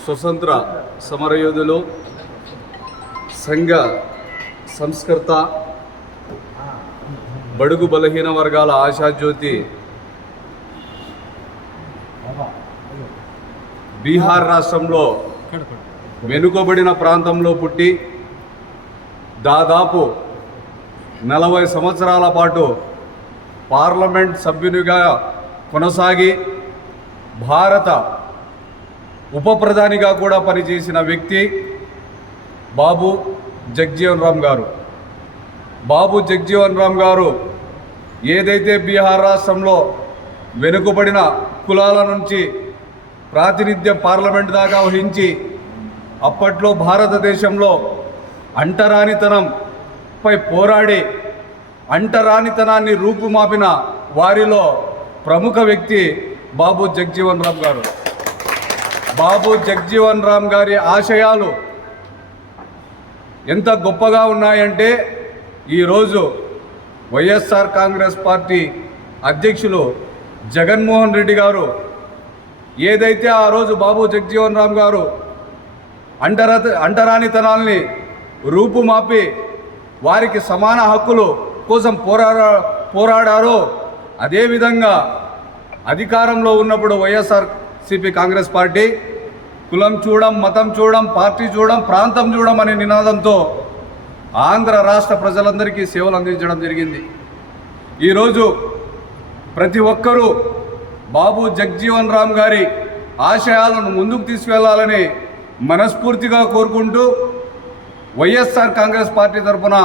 స్వతంత్ర సమరయోధులు సంఘ సంస్కర్త బడుగు బలహీన వర్గాల ఆశాజ్యోతి బీహార్ రాష్ట్రంలో వెనుకబడిన ప్రాంతంలో పుట్టి దాదాపు నలభై సంవత్సరాల పాటు పార్లమెంట్ సభ్యునిగా కొనసాగి భారత ఉప ప్రధానిగా కూడా పనిచేసిన వ్యక్తి బాబు జగ్జీవన్ రామ్ గారు. బాబు జగ్జీవన్ రామ్ గారు ఏదైతే బీహార్ రాష్ట్రంలో వెనుకబడిన కులాల నుంచి ప్రాతినిధ్యం పార్లమెంట్ దాకా వహించి అప్పట్లో భారతదేశంలో అంటరానితనంపై పోరాడి అంటరానితనాన్ని రూపుమాపిన వారిలో ప్రముఖ వ్యక్తి బాబు జగ్జీవన్ రామ్ గారు. బాబు జగ్జీవన్ రామ్ గారి ఆశయాలు ఎంత గొప్పగా ఉన్నాయంటే ఈరోజు వైఎస్ఆర్ కాంగ్రెస్ పార్టీ అధ్యక్షులు జగన్మోహన్ రెడ్డి గారు ఏదైతే ఆ రోజు బాబు జగ్జీవన్ రామ్ గారు అంటర అంటరానితనాల్ని రూపుమాపి వారికి సమాన హక్కులు కోసం పోరాడా పోరాడారో అదేవిధంగా అధికారంలో ఉన్నప్పుడు వైఎస్ఆర్ సిపి కాంగ్రెస్ పార్టీ కులం చూడం మతం చూడం పార్టీ చూడం ప్రాంతం చూడం అనే నినాదంతో ఆంధ్ర రాష్ట్ర ప్రజలందరికీ సేవలు అందించడం జరిగింది. ఈరోజు ప్రతి ఒక్కరూ బాబు జగ్జీవన్ రామ్ గారి ఆశయాలను ముందుకు తీసుకెళ్ళాలని మనస్ఫూర్తిగా కోరుకుంటూ వైఎస్ఆర్ కాంగ్రెస్ పార్టీ తరఫున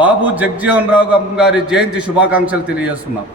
బాబు జగ్జీవన్ రావు గారి జయంతి శుభాకాంక్షలు తెలియజేస్తున్నాం.